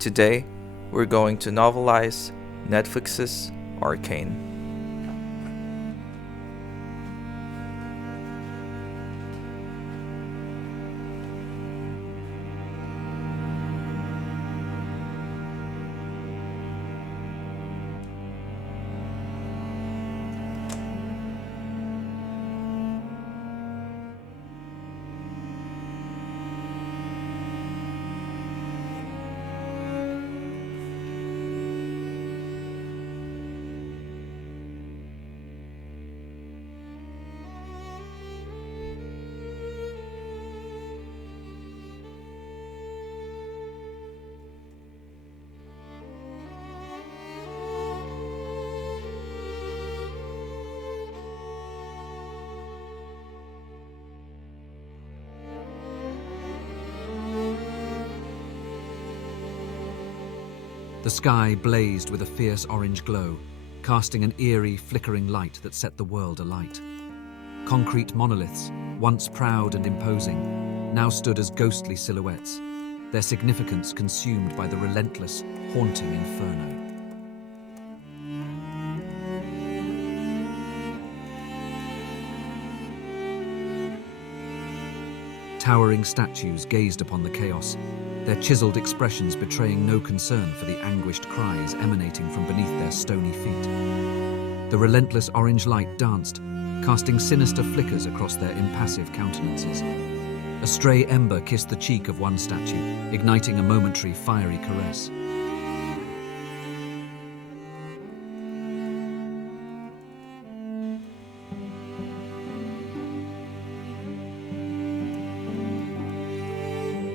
Today, we're going to novelize Netflix's Arcane. The sky blazed with a fierce orange glow, casting an eerie, flickering light that set the world alight. Concrete monoliths, once proud and imposing, now stood as ghostly silhouettes, their significance consumed by the relentless, haunting inferno. Towering statues gazed upon the chaos, their chiseled expressions betraying no concern for the anguished cries emanating from beneath their stony feet. The relentless orange light danced, casting sinister flickers across their impassive countenances. A stray ember kissed the cheek of one statue, igniting a momentary fiery caress.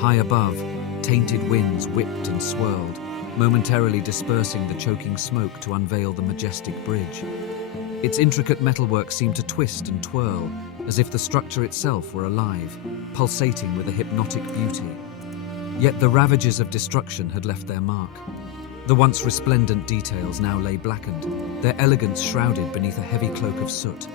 High above, tainted winds whipped and swirled, momentarily dispersing the choking smoke to unveil the majestic bridge. Its intricate metalwork seemed to twist and twirl, as if the structure itself were alive, pulsating with a hypnotic beauty. Yet the ravages of destruction had left their mark. The once resplendent details now lay blackened, their elegance shrouded beneath a heavy cloak of soot.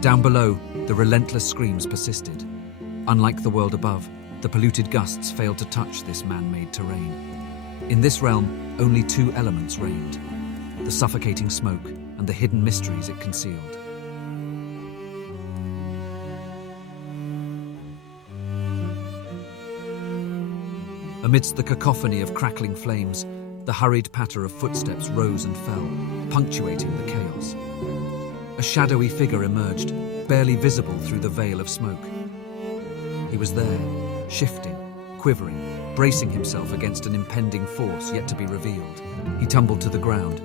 Down below, the relentless screams persisted. Unlike the world above, the polluted gusts failed to touch this man-made terrain. In this realm, only two elements reigned: the suffocating smoke and the hidden mysteries it concealed. Amidst the cacophony of crackling flames, the hurried patter of footsteps rose and fell, punctuating the chaos. A shadowy figure emerged, barely visible through the veil of smoke. He was there, shifting, quivering, bracing himself against an impending force yet to be revealed. He tumbled to the ground.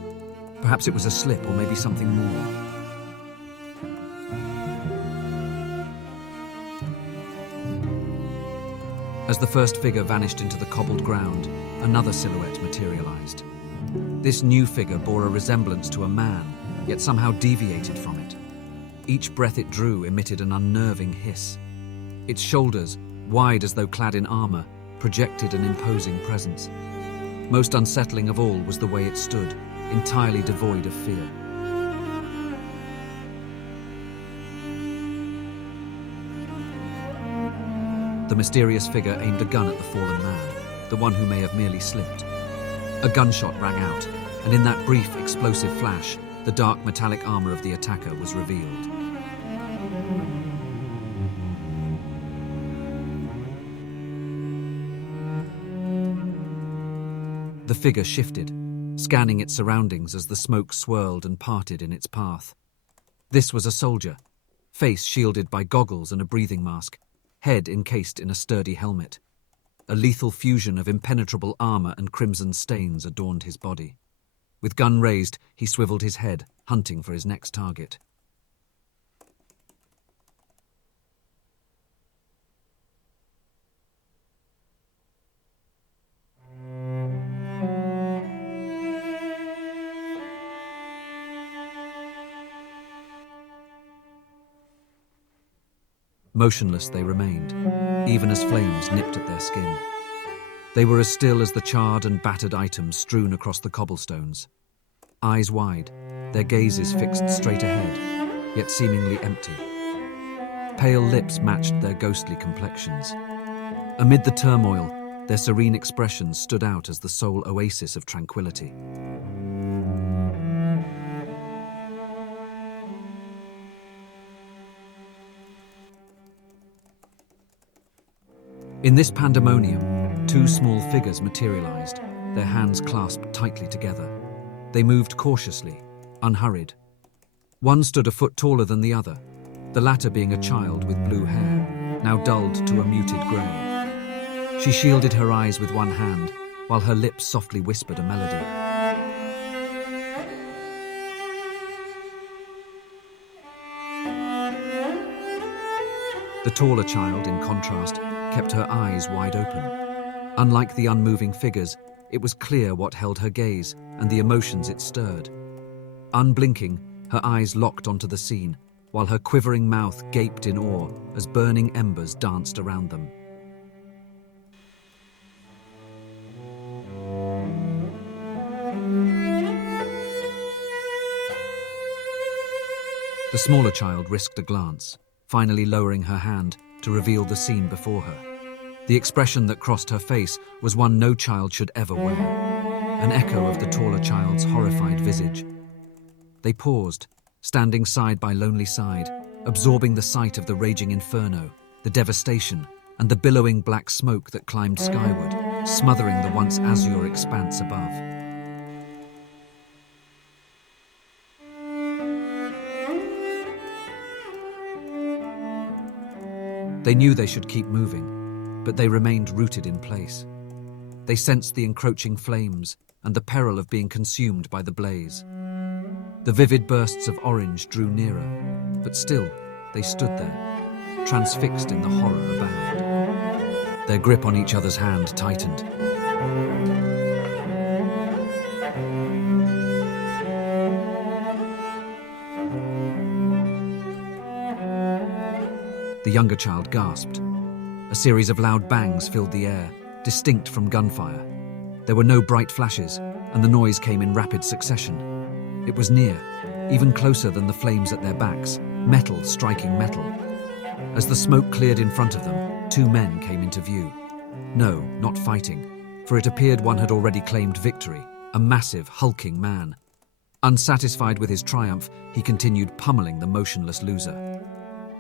Perhaps it was a slip, or maybe something more. As the first figure vanished into the cobbled ground, another silhouette materialized. This new figure bore a resemblance to a man, yet somehow deviated from it. Each breath it drew emitted an unnerving hiss. Its shoulders, wide as though clad in armor, projected an imposing presence. Most unsettling of all was the way it stood, entirely devoid of fear. The mysterious figure aimed a gun at the fallen man, the one who may have merely slipped. A gunshot rang out, and in that brief, explosive flash, the dark metallic armor of the attacker was revealed. The figure shifted, scanning its surroundings as the smoke swirled and parted in its path. This was a soldier, face shielded by goggles and a breathing mask, head encased in a sturdy helmet. A lethal fusion of impenetrable armor and crimson stains adorned his body. With gun raised, he swiveled his head, hunting for his next target. Motionless they remained, even as flames nipped at their skin. They were as still as the charred and battered items strewn across the cobblestones. Eyes wide, their gazes fixed straight ahead, yet seemingly empty. Pale lips matched their ghostly complexions. Amid the turmoil, their serene expressions stood out as the sole oasis of tranquility. In this pandemonium, two small figures materialized, their hands clasped tightly together. They moved cautiously, unhurried. One stood a foot taller than the other, the latter being a child with blue hair, now dulled to a muted grey. She shielded her eyes with one hand, while her lips softly whispered a melody. The taller child, in contrast, kept her eyes wide open. Unlike the unmoving figures, it was clear what held her gaze and the emotions it stirred. Unblinking, her eyes locked onto the scene, while her quivering mouth gaped in awe as burning embers danced around them. The smaller child risked a glance, finally lowering her hand to reveal the scene before her. The expression that crossed her face was one no child should ever wear, an echo of the taller child's horrified visage. They paused, standing side by lonely side, absorbing the sight of the raging inferno, the devastation, and the billowing black smoke that climbed skyward, smothering the once azure expanse above. They knew they should keep moving, but they remained rooted in place. They sensed the encroaching flames and the peril of being consumed by the blaze. The vivid bursts of orange drew nearer, but still they stood there, transfixed in the horror abound. Their grip on each other's hand tightened. The younger child gasped. A series of loud bangs filled the air, distinct from gunfire. There were no bright flashes, and the noise came in rapid succession. It was near, even closer than the flames at their backs, metal striking metal. As the smoke cleared in front of them, two men came into view. No, not fighting, for it appeared one had already claimed victory, a massive, hulking man. Unsatisfied with his triumph, he continued pummeling the motionless loser.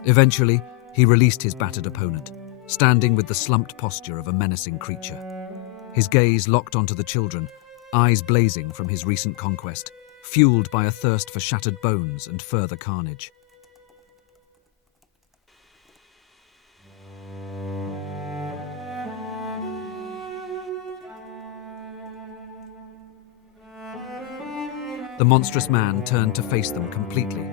Eventually, he released his battered opponent, standing with the slumped posture of a menacing creature. His gaze locked onto the children, eyes blazing from his recent conquest, fueled by a thirst for shattered bones and further carnage. The monstrous man turned to face them completely,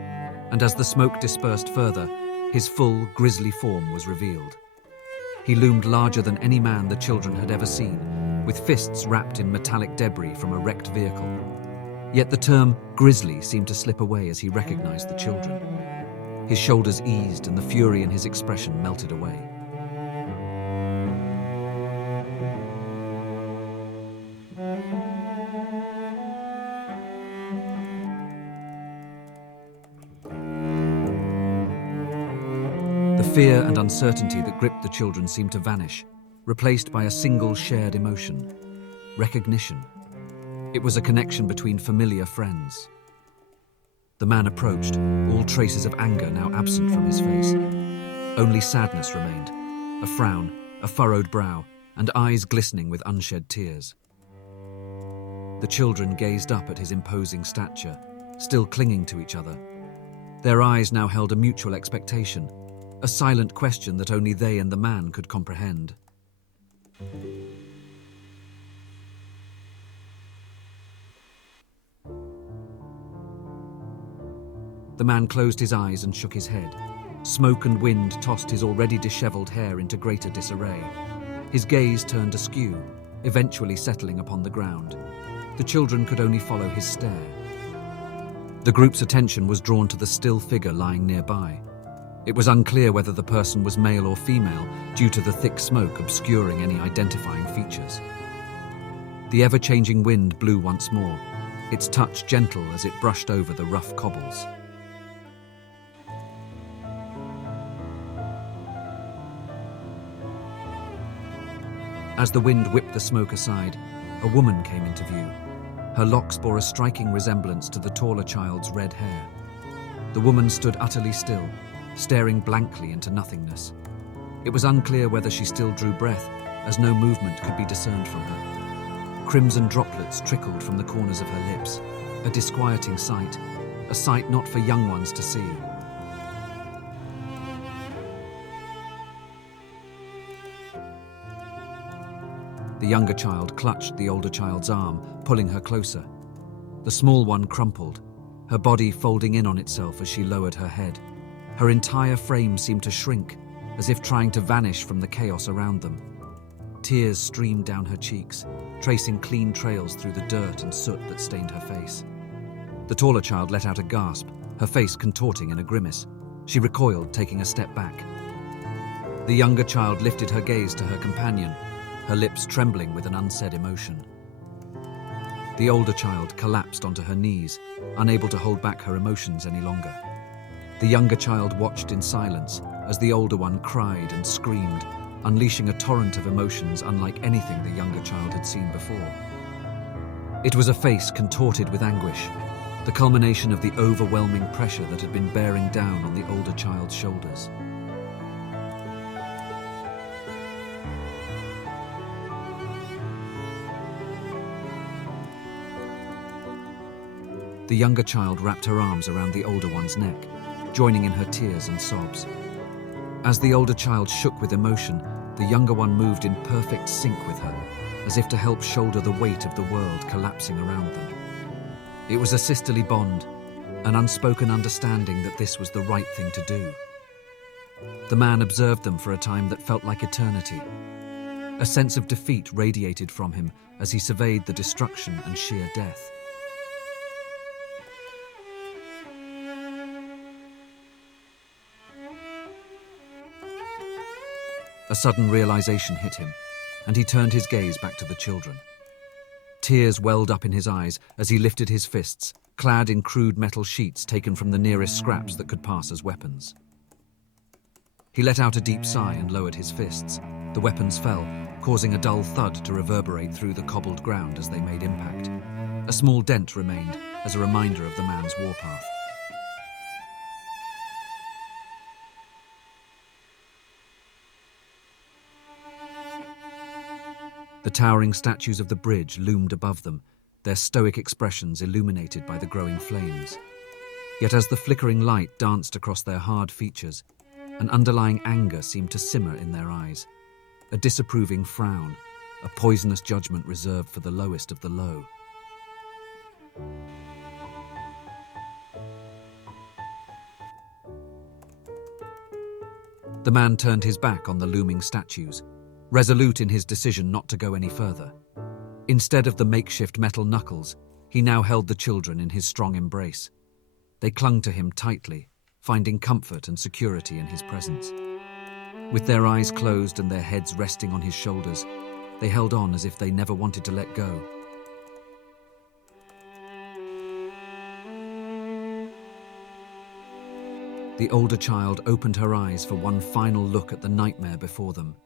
and as the smoke dispersed further, his full, grisly form was revealed. He loomed larger than any man the children had ever seen, with fists wrapped in metallic debris from a wrecked vehicle. Yet the term grisly seemed to slip away as he recognized the children. His shoulders eased and the fury in his expression melted away. The fear and uncertainty that gripped the children seemed to vanish, replaced by a single shared emotion: recognition. It was a connection between familiar friends. The man approached, all traces of anger now absent from his face. Only sadness remained, a frown, a furrowed brow, and eyes glistening with unshed tears. The children gazed up at his imposing stature, still clinging to each other. Their eyes now held a mutual expectation, a silent question that only they and the man could comprehend. The man closed his eyes and shook his head. Smoke and wind tossed his already disheveled hair into greater disarray. His gaze turned askew, eventually settling upon the ground. The children could only follow his stare. The group's attention was drawn to the still figure lying nearby. It was unclear whether the person was male or female due to the thick smoke obscuring any identifying features. The ever-changing wind blew once more, its touch gentle as it brushed over the rough cobbles. As the wind whipped the smoke aside, a woman came into view. Her locks bore a striking resemblance to the taller child's red hair. The woman stood utterly still, staring blankly into nothingness. It was unclear whether she still drew breath, as no movement could be discerned from her. Crimson droplets trickled from the corners of her lips, a disquieting sight, a sight not for young ones to see. The younger child clutched the older child's arm, pulling her closer. The small one crumpled, her body folding in on itself as she lowered her head. Her entire frame seemed to shrink, as if trying to vanish from the chaos around them. Tears streamed down her cheeks, tracing clean trails through the dirt and soot that stained her face. The taller child let out a gasp, her face contorting in a grimace. She recoiled, taking a step back. The younger child lifted her gaze to her companion, her lips trembling with an unsaid emotion. The older child collapsed onto her knees, unable to hold back her emotions any longer. The younger child watched in silence as the older one cried and screamed, unleashing a torrent of emotions unlike anything the younger child had seen before. It was a face contorted with anguish, the culmination of the overwhelming pressure that had been bearing down on the older child's shoulders. The younger child wrapped her arms around the older one's neck, joining in her tears and sobs. As the older child shook with emotion, the younger one moved in perfect sync with her, as if to help shoulder the weight of the world collapsing around them. It was a sisterly bond, an unspoken understanding that this was the right thing to do. The man observed them for a time that felt like eternity. A sense of defeat radiated from him as he surveyed the destruction and sheer death. A sudden realization hit him, and he turned his gaze back to the children. Tears welled up in his eyes as he lifted his fists, clad in crude metal sheets taken from the nearest scraps that could pass as weapons. He let out a deep sigh and lowered his fists. The weapons fell, causing a dull thud to reverberate through the cobbled ground as they made impact. A small dent remained as a reminder of the man's warpath. The towering statues of the bridge loomed above them, their stoic expressions illuminated by the growing flames. Yet as the flickering light danced across their hard features, an underlying anger seemed to simmer in their eyes, a disapproving frown, a poisonous judgment reserved for the lowest of the low. The man turned his back on the looming statues, resolute in his decision not to go any further. Instead of the makeshift metal knuckles, he now held the children in his strong embrace. They clung to him tightly, finding comfort and security in his presence. With their eyes closed and their heads resting on his shoulders, they held on as if they never wanted to let go. The older child opened her eyes for one final look at the nightmare before them,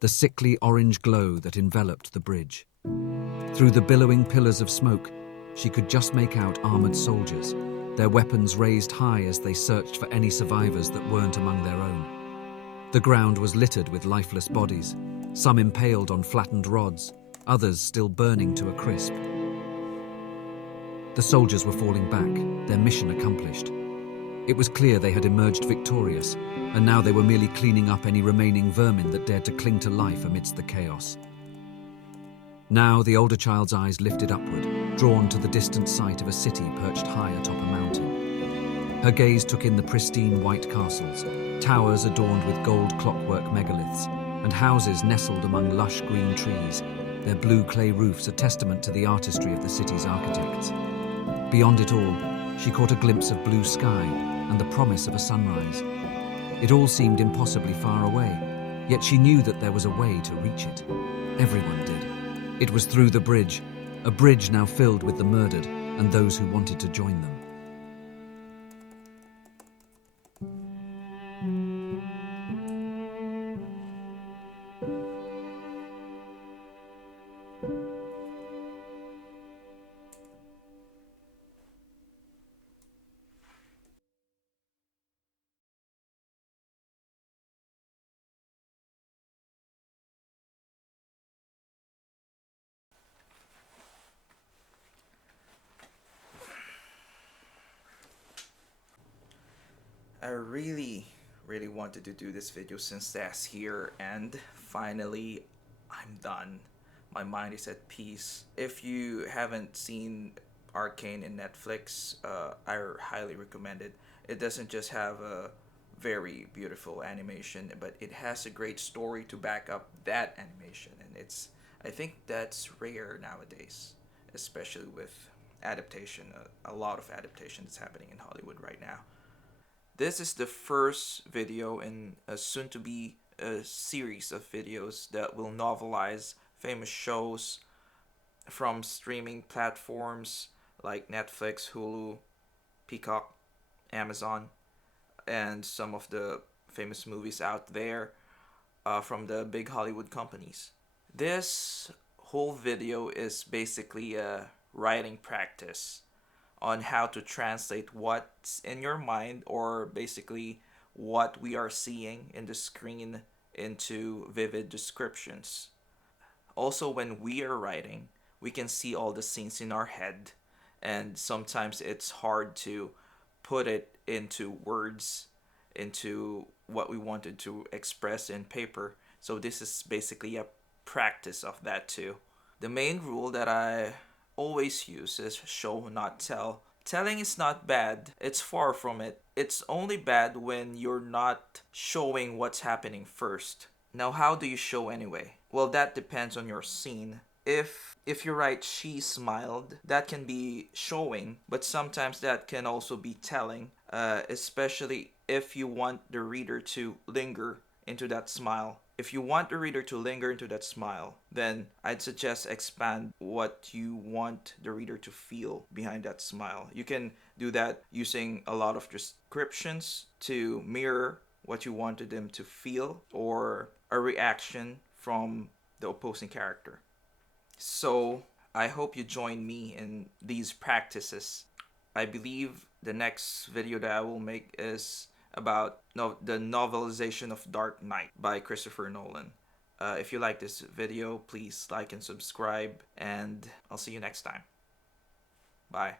the sickly orange glow that enveloped the bridge. Through the billowing pillars of smoke, she could just make out armored soldiers, their weapons raised high as they searched for any survivors that weren't among their own. The ground was littered with lifeless bodies, some impaled on flattened rods, others still burning to a crisp. The soldiers were falling back, their mission accomplished. It was clear they had emerged victorious, and now they were merely cleaning up any remaining vermin that dared to cling to life amidst the chaos. Now the older child's eyes lifted upward, drawn to the distant sight of a city perched high atop a mountain. Her gaze took in the pristine white castles, towers adorned with gold clockwork megaliths, and houses nestled among lush green trees, their blue clay roofs a testament to the artistry of the city's architects. Beyond it all, she caught a glimpse of blue sky and the promise of a sunrise. It all seemed impossibly far away, yet she knew that there was a way to reach it. Everyone did. It was through the bridge, a bridge now filled with the murdered and those who wanted to join them. I really, really wanted to do this video since last year, and finally, I'm done. My mind is at peace. If you haven't seen Arcane in Netflix, I highly recommend it. It doesn't just have a very beautiful animation, but it has a great story to back up that animation, and I think that's rare nowadays, especially with adaptation. A lot of adaptation that's happening in Hollywood right now. This is the first video in a soon to be a series of videos that will novelize famous shows from streaming platforms like Netflix, Hulu, Peacock, Amazon, and some of the famous movies out there from the big Hollywood companies. This whole video is basically a writing practice on how to translate what's in your mind, or basically what we are seeing in the screen, into vivid descriptions. Also, when we are writing, we can see all the scenes in our head, and sometimes it's hard to put it into words, into what we wanted to express in paper. So, this is basically a practice of that too. The main rule that I always use is show, not tell. Telling is not bad, it's far from it. It's only bad when you're not showing what's happening first. Now, how do you show anyway? Well, that depends on your scene. If you write she smiled, that can be showing, but sometimes that can also be telling, especially if you want the reader to linger into that smile. If you want the reader to linger into that smile, then I'd suggest expand what you want the reader to feel behind that smile. You can do that using a lot of descriptions to mirror what you wanted them to feel, or a reaction from the opposing character. So I hope you join me in these practices. I believe the next video that I will make is about the novelization of Dark Knight by Christopher Nolan. If you like this video, please like and subscribe, and I'll see you next time. Bye.